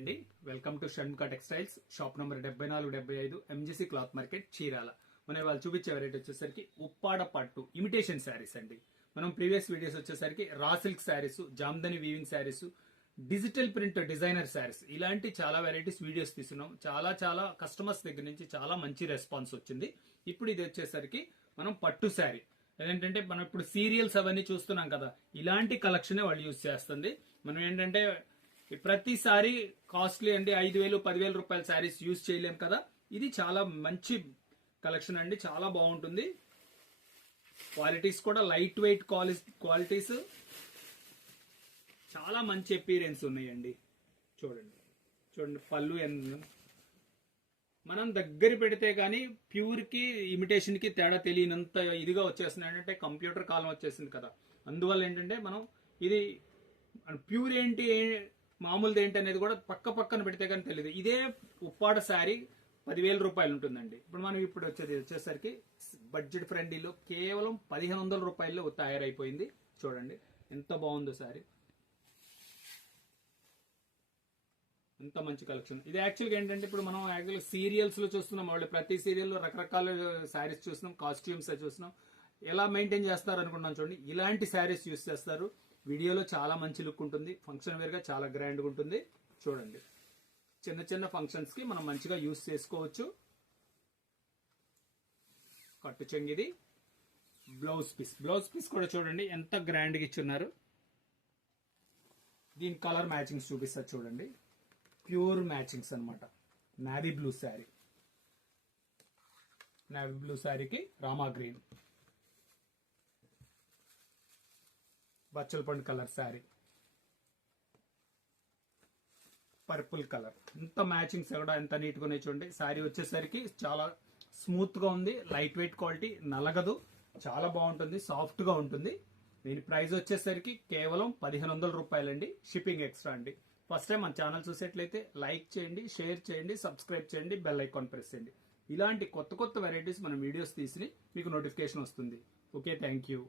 అండి, welcome to Shanmukha textiles. Shop number 7475 MGC cloth market Chirala. మనం వాళ్ళు చూపించే వెరైటీ వచ్చేసరికి ఉప్పాడ పట్టు ఇమిటేషన్ శారీస్ అండి. మనం ప్రీవియస్ వీడియోస్ వచ్చేసరికి raw silk saris, Jamdani weaving saris, digital print designer saris ఇలాంటి చాలా వెరైటీస్ వీడియోస్ తీసుకున్నాం. చాలా కస్టమర్స్ దగ్గర నుంచి చాలా మంచి రెస్పాన్స్ వచ్చింది. ఇప్పుడు ఇది వచ్చేసరికి మనం పట్టు శారీ ఏంటంటే మనం ఇప్పుడు సీరియల్స్ అవన్నీ చూస్తున్నాం కదా, ఇలాంటి కలెక్షనే వాళ్ళు యూజ్ చేస్తుంది. మనం ఏంటంటే ప్రతిసారి కాస్ట్లీ అండి, 5,000 10,000 రూపాయల శారీస్ యూజ్ చేయలేం కదా. ఇది చాలా మంచి కలెక్షన్ అండి, చాలా బాగుంటుంది. క్వాలిటీస్ కూడా లైట్ వెయిట్ క్వాలిటీస్, చాలా మంచి అపీరెన్స్ ఉన్నాయండి. చూడండి పళ్ళు మనం దగ్గర పెడితే గానీ ప్యూర్ కి ఇమిటేషన్ కి తేడా తెలియనంత ఇదిగా వచ్చేస్తుంది. ఏంటంటే కంప్యూటర్ కాలం వచ్చేసింది కదా, అందువల్ల ఏంటంటే మనం ఇది ప్యూర్ ఏంటి మామూలుది ఏంటి అనేది కూడా పక్కన పెడితే కానీ తెలియదు. ఇదే ఉప్పాడ శారీ 10,000 రూపాయలు ఉంటుందండి. ఇప్పుడు మనం వచ్చేసరికి బడ్జెట్ ఫ్రెండ్లీలో కేవలం 1,500 రూపాయల్లో తయారైపోయింది. చూడండి ఎంత బాగుందో శారీ, ఎంత మంచి కలెక్షన్. ఇది యాక్చువల్గా ఏంటంటే ఇప్పుడు మనం యాక్చువల్గా సీరియల్స్ లో చూస్తున్నాం, వాళ్ళు ప్రతి సీరియల్లో రకరకాల శారీస్ చూస్తున్నాం, కాస్ట్యూమ్స్ చూస్తున్నాం. ఎలా మెయింటైన్ చేస్తారు అనుకుంటున్నాం. చూడండి ఇలాంటి శారీస్ యూస్ చేస్తారు. వీడియోలో చాలా మంచి లుక్ ఉంటుంది, ఫంక్షన్ వేర్ గా చాలా గ్రాండ్ గా ఉంటుంది. చూడండి చిన్న ఫంక్షన్స్ కి మనం మంచిగా యూస్ చేసుకోవచ్చు. కట్టు చెంగిది బ్లౌజ్ పీస్ కూడా చూడండి ఎంత గ్రాండ్ గా ఇచ్చున్నారు. దీని కలర్ మ్యాచింగ్స్ చూపిస్తారు చూడండి, ప్యూర్ మ్యాచింగ్స్ అన్నమాట. నావీ బ్లూ శారీకి రామా గ్రీన్, బచ్చల పండు కలర్ శారీ, పర్పుల్ కలర్. ఇంత మ్యాచింగ్స్ కూడా ఎంత నీట్ గా ఉన్నాయి చూడండి. శారీ వచ్చేసరికి చాలా స్మూత్ గా ఉంది, లైట్ వెయిట్ క్వాలిటీ, నలగదు, చాలా బాగుంటుంది, సాఫ్ట్ గా ఉంటుంది. దీని ప్రైస్ వచ్చేసరికి కేవలం 1,500 రూపాయలండి, షిప్పింగ్ ఎక్స్ట్రా అండి. ఫస్ట్ టైం మన ఛానల్ చూసేట్లయితే లైక్ చేయండి, షేర్ చేయండి, సబ్స్క్రైబ్ చేయండి, బెల్ ఐకాన్ ప్రెస్ చేయండి. ఇలాంటి కొత్త వెరైటీస్ మనం వీడియోస్ తీసి మీకు నోటిఫికేషన్ వస్తుంది. Okay, thank you.